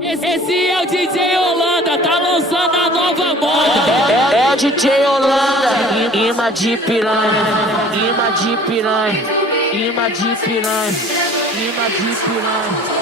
Esse é o DJ Holanda, tá lançando a nova moda. É o DJ Holanda, imã de piranha, imã de piranha, imã de piranha, imã de piranha.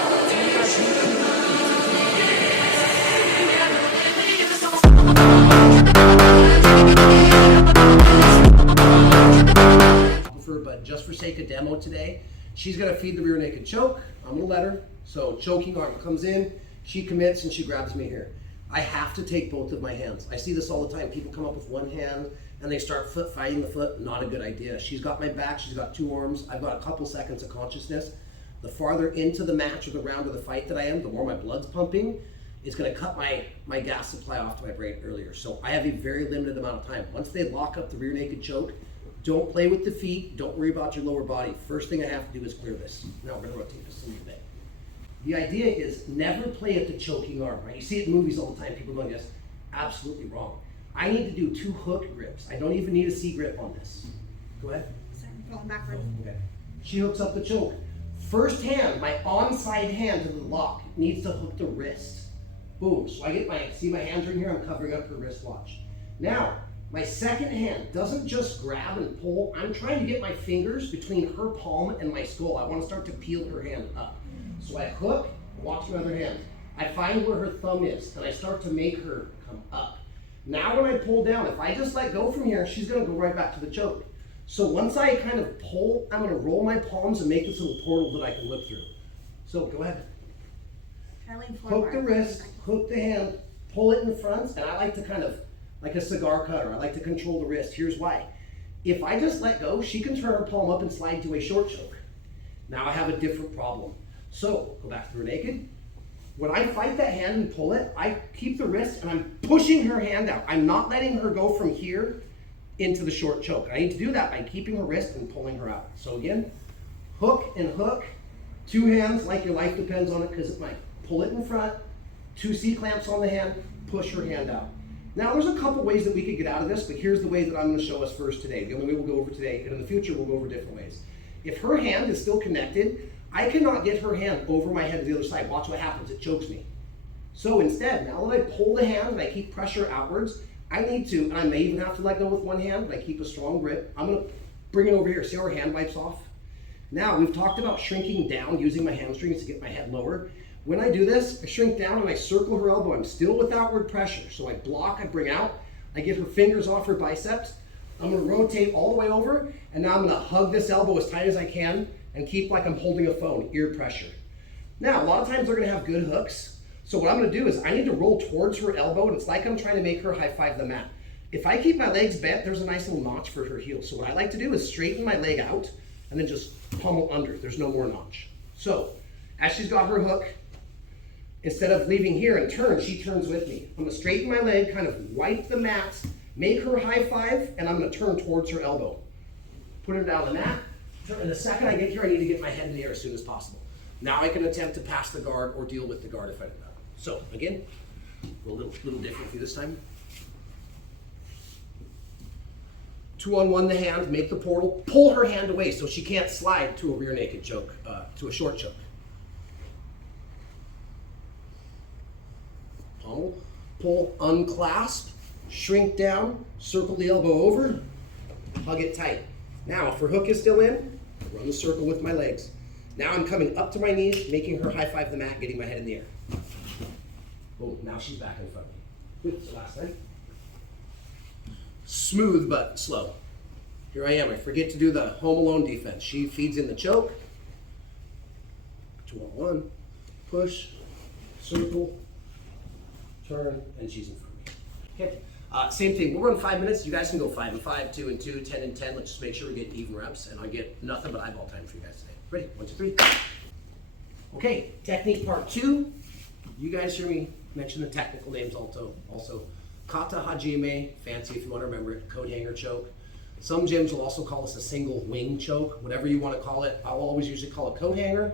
But just for sake of demo today, she's gonna feed the rear naked choke. I'm gonna let her. So choking arm comes in, she commits and she grabs me here. I have to take both of my hands. I see this all the time. People come up with one hand and they start fighting the foot. Not a good idea. She's got my back, she's got two arms. I've got a couple seconds of consciousness. The farther into the match or the round or the fight that I am, the more my blood's pumping. It's gonna cut my gas supply off to my brain earlier. So I have a very limited amount of time. Once they lock up the rear naked choke, don't play with the feet. Don't worry about your lower body. First thing I have to do is clear this. Now we're gonna rotate this a little bit. The idea is never play at the choking arm, right? You see it in movies all the time. People going, yes, absolutely wrong. I need to do two hook grips. I don't even need a C grip on this. Go ahead. Sorry, I'm falling backward. Okay. She hooks up the choke. First hand, my onside hand to the lock needs to hook the wrist. Boom. So I get see my hands right here? I'm covering up her wrist, watch. Now, my second hand doesn't just grab and pull. I'm trying to get my fingers between her palm and my skull. I want to start to peel her hand up. So I hook, watch my other hand. I find where her thumb is, and I start to make her come up. Now when I pull down, if I just let go from here, she's gonna go right back to the choke. So once I kind of pull, I'm gonna roll my palms and make this little portal that I can look through. So go ahead. Can I lean forward? Hook the wrist, hook the hand, pull it in the front, and I like to kind of, like a cigar cutter, I like to control the wrist. Here's why. If I just let go, she can turn her palm up and slide to a short choke. Now I have a different problem. So, go back to her naked. When I fight that hand and pull it, I keep the wrist and I'm pushing her hand out. I'm not letting her go from here into the short choke. I need to do that by keeping her wrist and pulling her out. So again, hook and hook, two hands like your life depends on it because it might. Pull it in front, two C-clamps on the hand, push her hand out. Now there's a couple ways that we could get out of this, but here's the way that I'm gonna show us first today. The only way we'll go over today, and in the future we'll go over different ways. If her hand is still connected, I cannot get her hand over my head to the other side. Watch what happens, it chokes me. So instead, now that I pull the hand and I keep pressure outwards, I need to, and I may even have to let go with one hand, but I keep a strong grip. I'm gonna bring it over here. See how her hand wipes off? Now, we've talked about shrinking down, using my hamstrings to get my head lower. When I do this, I shrink down and I circle her elbow. I'm still with outward pressure. So I block, I bring out, I get her fingers off her biceps. I'm gonna rotate all the way over, and now I'm gonna hug this elbow as tight as I can and keep like I'm holding a phone, ear pressure. Now, a lot of times they're gonna have good hooks. So what I'm gonna do is I need to roll towards her elbow, and it's like I'm trying to make her high five the mat. If I keep my legs bent, there's a nice little notch for her heel. So what I like to do is straighten my leg out and then just pummel under. There's no more notch. So as she's got her hook, instead of leaving here and turn, she turns with me. I'm gonna straighten my leg, kind of wipe the mat, make her high five, and I'm gonna turn towards her elbow. Put her down the mat. And the second I get here, I need to get my head in the air as soon as possible. Now I can attempt to pass the guard or deal with the guard if I do that. So again, a little different for you this time. 2-on-1 the hand, make the portal, pull her hand away so she can't slide to a rear naked choke, to a short choke. Pummel, pull, unclasp, shrink down, circle the elbow over, hug it tight. Now, if her hook is still in, run the circle with my legs. Now I'm coming up to my knees, making her high five the mat, getting my head in the air. Boom, now she's back in front of me. Good, so last time. Smooth but slow. Here I am, I forget to do the Home Alone defense. She feeds in the choke. 2-on-1, push, circle, turn, and she's in front of me. Okay. Same thing, we'll run 5 minutes. You guys can go 5 and 5, 2 and 2, 10 and 10. Let's just make sure we get even reps, and I get nothing but eyeball time for you guys today. Ready? 1, 2, 3. Okay, technique part 2. You guys hear me mention the technical names also. Kata hajime, fancy if you want to remember it, coat hanger choke. Some gyms will also call this a single wing choke, whatever you want to call it. I'll always usually call it coat hanger.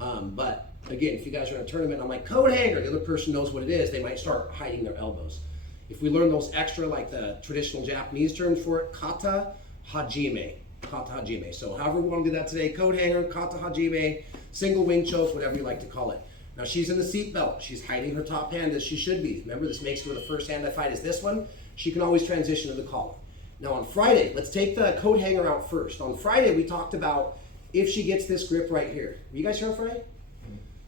But again, if you guys are in a tournament, I'm like, coat hanger, the other person knows what it is, they might start hiding their elbows. If we learn those extra, like the traditional Japanese terms for it, kata hajime. Kata hajime. So however we want to do that today, coat hanger, kata hajime, single wing choke, whatever you like to call it. Now she's in the seat belt. She's hiding her top hand as she should be. Remember, this makes her the first hand I fight is this one. She can always transition to the collar. Now on Friday, let's take the coat hanger out first. On Friday, we talked about if she gets this grip right here. Were you guys here on Friday?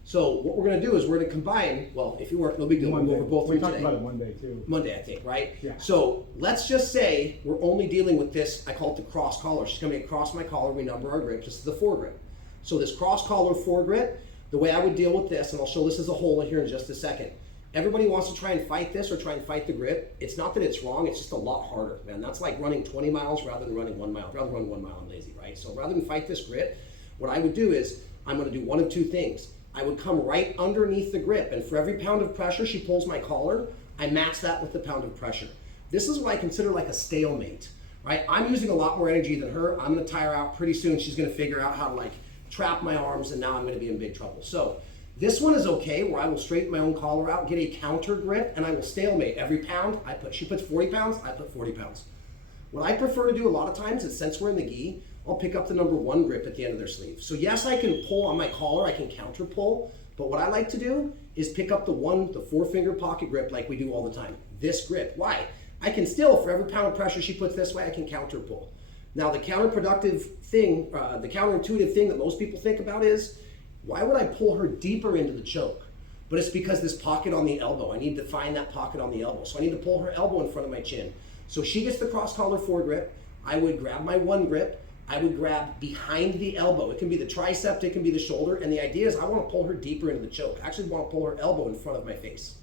So what we're gonna do is we're gonna combine, well, if you weren't, no big deal, we'll go over both We of them talked today. about it Monday too. Monday, I think, right? Yeah. So let's just say we're only dealing with this, I call it the cross collar. She's coming across my collar, we number our grip, this is the foregrip. So this cross collar foregrip, the way I would deal with this, and I'll show this as a whole here in just a second. Everybody wants to try and fight this or try and fight the grip. It's not that it's wrong, it's just a lot harder, man. That's like running 20 miles rather than running 1 mile. I'd rather run 1 mile, I'm lazy, right? So rather than fight this grip, what I would do is, I'm gonna do one of two things. I would come right underneath the grip, and for every pound of pressure she pulls my collar, I match that with the pound of pressure. This is what I consider like a stalemate, right? I'm using a lot more energy than her. I'm gonna tire out pretty soon. She's gonna figure out how to like trap my arms, and now I'm gonna be in big trouble. So this one is okay, where I will straighten my own collar out, get a counter grip, and I will stalemate. Every pound, she puts 40 pounds, I put 40 pounds. What I prefer to do a lot of times is, since we're in the gi, I'll pick up the number 1 grip at the end of their sleeve. So yes, I can pull on my collar, I can counter pull, but what I like to do is pick up the 4-finger pocket grip like we do all the time. This grip, why? I can still, for every pound of pressure she puts this way, I can counter pull. Now the counterproductive thing, the counterintuitive thing that most people think about is, why would I pull her deeper into the choke? But it's because this pocket on the elbow, I need to find that pocket on the elbow. So I need to pull her elbow in front of my chin. So she gets the cross collar foregrip, I would grab my 1 grip, I would grab behind the elbow. It can be the tricep, it can be the shoulder, and the idea is I want to pull her deeper into the choke. I actually want to pull her elbow in front of my face.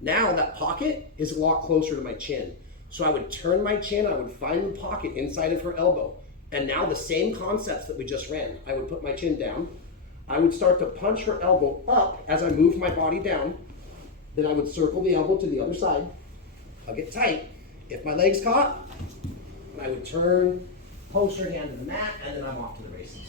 Now that pocket is a lot closer to my chin. So I would turn my chin, I would find the pocket inside of her elbow, and now the same concepts that we just ran. I would put my chin down, I would start to punch her elbow up as I moved my body down, then I would circle the elbow to the other side, hug it tight. If my leg's caught, I would turn, post her hand to the mat, and then I'm off to the races.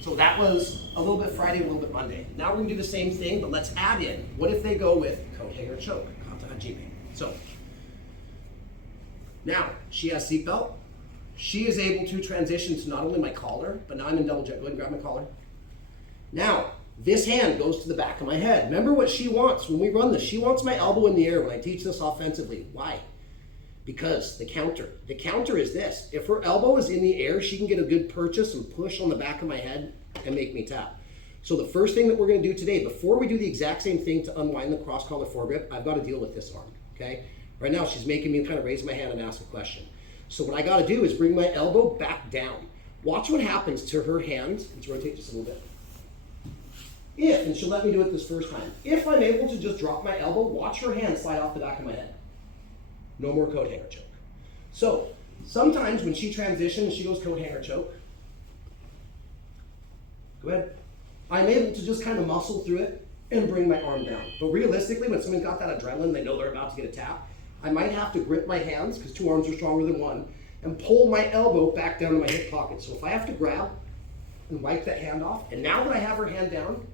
So that was a little bit Friday, a little bit Monday. Now we're gonna do the same thing, but let's add in, what if they go with coat hanger choke, kata hajime. So, now, she has seatbelt. She is able to transition to not only my collar, but now I'm in double jet. Go ahead and grab my collar. Now, this hand goes to the back of my head. Remember what she wants when we run this. She wants my elbow in the air when I teach this offensively. Why? Because the counter is this. If her elbow is in the air, she can get a good purchase and push on the back of my head and make me tap. So the first thing that we're gonna do today, before we do the exact same thing to unwind the cross collar foregrip, I've got to deal with this arm, okay? Right now, she's making me kind of raise my hand and ask a question. So what I gotta do is bring my elbow back down. Watch what happens to her hand. Let's rotate just a little bit. If, and she'll let me do it this first time, if I'm able to just drop my elbow, watch her hand slide off the back of my head. No more coat hanger choke. So, sometimes when she transitions, she goes coat hanger choke. Go ahead. I'm able to just kind of muscle through it and bring my arm down. But realistically, when someone's got that adrenaline, they know they're about to get a tap, I might have to grip my hands, because 2 arms are stronger than 1, and pull my elbow back down to my hip pocket. So if I have to grab and wipe that hand off, and now that I have her hand down,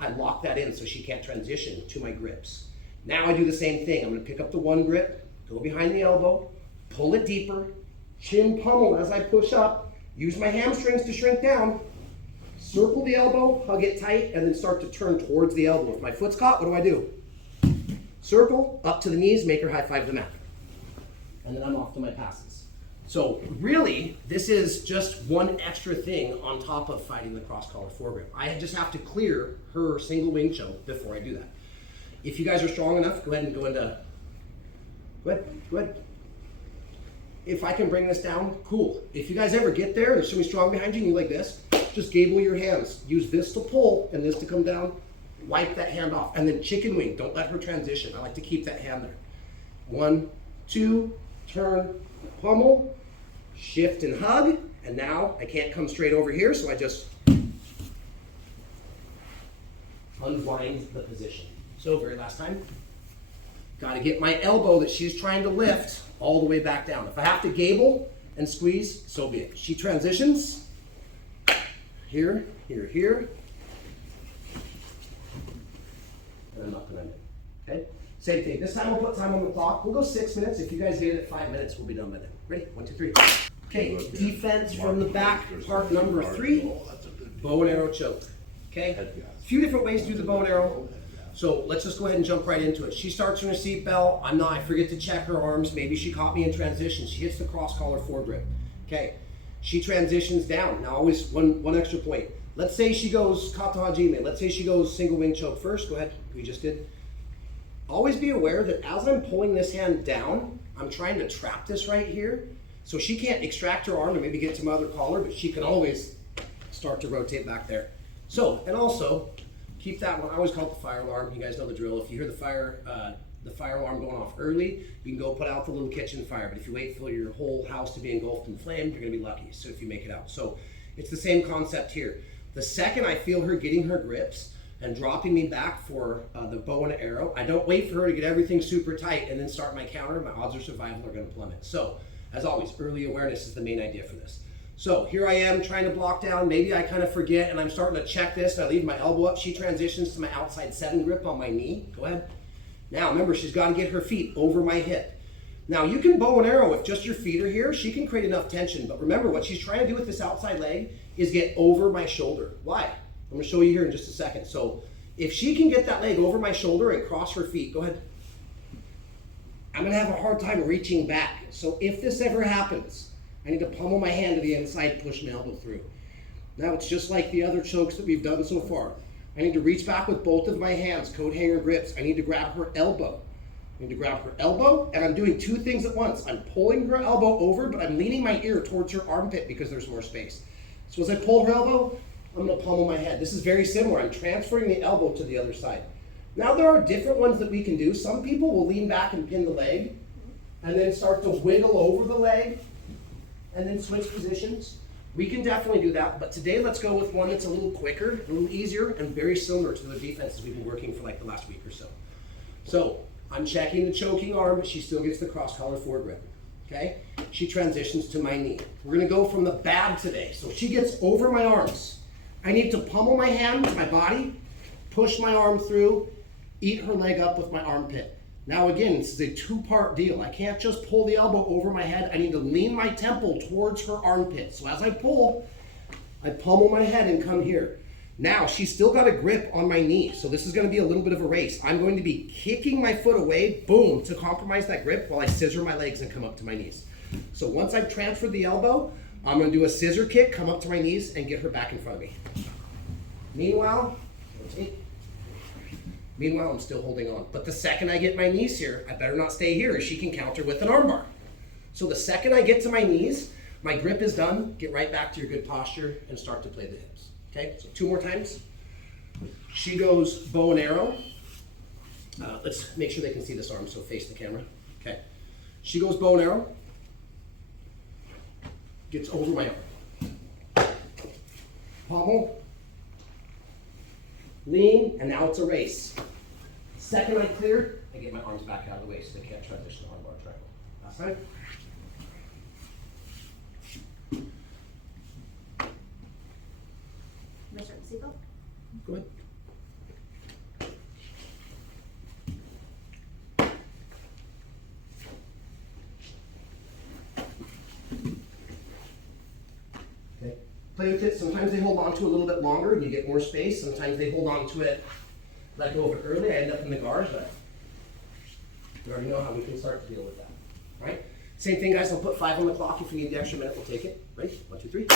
I lock that in so she can't transition to my grips. Now I do the same thing. I'm gonna pick up the 1 grip, go behind the elbow, pull it deeper, chin pummel as I push up, use my hamstrings to shrink down, circle the elbow, hug it tight, and then start to turn towards the elbow. If my foot's caught, what do? Circle, up to the knees, make her high five the mat. And then I'm off to my passes. So really, this is just one extra thing on top of fighting the cross collar foregrip. I just have to clear her single wing choke before I do that. If you guys are strong enough, go ahead and go into, go ahead. If I can bring this down, cool. If you guys ever get there, there's somebody strong behind you and you like this, just gable your hands. Use this to pull and this to come down. Wipe that hand off. And then chicken wing, don't let her transition. I like to keep that hand there. 1, 2, turn, pummel, shift and hug. And now I can't come straight over here, so I just unwind the position. So very last time, got to get my elbow that she's trying to lift all the way back down. If I have to gable and squeeze, so be it. She transitions, here, here, here, and I'm up and I'm in, okay? Same thing, this time we'll put time on the clock. We'll go 6 minutes. If you guys get it at 5 minutes, we'll be done by then. Ready? 1, 2, 3. Okay, defense from the back, part number 3, bow and arrow choke. Okay? A few different ways to do the bow and arrow. So let's just go ahead and jump right into it. She starts in her seatbelt. I'm not. I forget to check her arms. Maybe she caught me in transition. She hits the cross collar foregrip. Okay. She transitions down. Now, always one extra point. Let's say she goes kata hajime. Let's say she goes single wing choke first. Go ahead. We just did. Always be aware that as I'm pulling this hand down, I'm trying to trap this right here. So she can't extract her arm and maybe get to my other collar, but she can always start to rotate back there. So, and also, keep that one. I always call it the fire alarm. You guys know the drill. If you hear the fire alarm going off early, you can go put out the little kitchen fire. But if you wait for your whole house to be engulfed in flame, you're going to be lucky. So if you make it out. So it's the same concept here. The second I feel her getting her grips and dropping me back for the bow and arrow, I don't wait for her to get everything super tight and then start my counter. My odds of survival are going to plummet. So as always, early awareness is the main idea for this. So here I am trying to block down. Maybe I kind of forget and I'm starting to check this and I leave my elbow up. She transitions to my outside 7 grip on my knee. Go ahead. Now remember, she's got to get her feet over my hip. Now you can bow and arrow if just your feet are here. She can create enough tension. But remember, what she's trying to do with this outside leg is get over my shoulder. Why? I'm going to show you here in just a second. So if she can get that leg over my shoulder and cross her feet, go ahead. I'm going to have a hard time reaching back. So if this ever happens, I need to pummel my hand to the inside, push my elbow through. Now it's just like the other chokes that we've done so far. I need to reach back with both of my hands, coat hanger grips. I need to grab her elbow. I need to grab her elbow, and I'm doing 2 things at once. I'm pulling her elbow over, but I'm leaning my ear towards her armpit because there's more space. So as I pull her elbow, I'm going to pummel my head. This is very similar. I'm transferring the elbow to the other side. Now there are different ones that we can do. Some people will lean back and pin the leg, and then start to wiggle over the leg, and then switch positions. We can definitely do that, but today let's go with one that's a little quicker, a little easier, and very similar to the defenses we've been working for like the last week or so. So I'm checking the choking arm, but she still gets the cross collar foregrip. Okay? She transitions to my knee. We're gonna go from the bad today. So she gets over my arms. I need to pummel my hand to my body, push my arm through, eat her leg up with my armpit. Now again, this is a 2-part deal. I can't just pull the elbow over my head. I need to lean my temple towards her armpit. So as I pull, I pummel my head and come here. Now she's still got a grip on my knee. So this is going to be a little bit of a race. I'm going to be kicking my foot away, boom, to compromise that grip while I scissor my legs and come up to my knees. So once I've transferred the elbow, I'm going to do a scissor kick, come up to my knees, and get her back in front of me. Meanwhile, rotate. Meanwhile, I'm still holding on. But the second I get my knees here, I better not stay here, as she can counter with an armbar. So the second I get to my knees, my grip is done. Get right back to your good posture and start to play the hips. Okay, so 2 more times. She goes bow and arrow. Let's make sure they can see this arm, so face the camera. Okay. She goes bow and arrow. Gets over my arm. Pommel. Lean, and now it's a race. Second I clear, I get my arms back out of the way so they can't transition to armbar triangle. Last time. Am I starting to seatbelt? Go ahead. Okay. Play with it. Sometimes they hold on to it a little bit longer and you get more space. Sometimes they hold on to it, let go of it early. I end up in the guard, but you already know how we can start to deal with that. All right? Same thing, guys. I'll put 5 on the clock. If you need the extra minute, we'll take it. Ready? 1, 2, 3.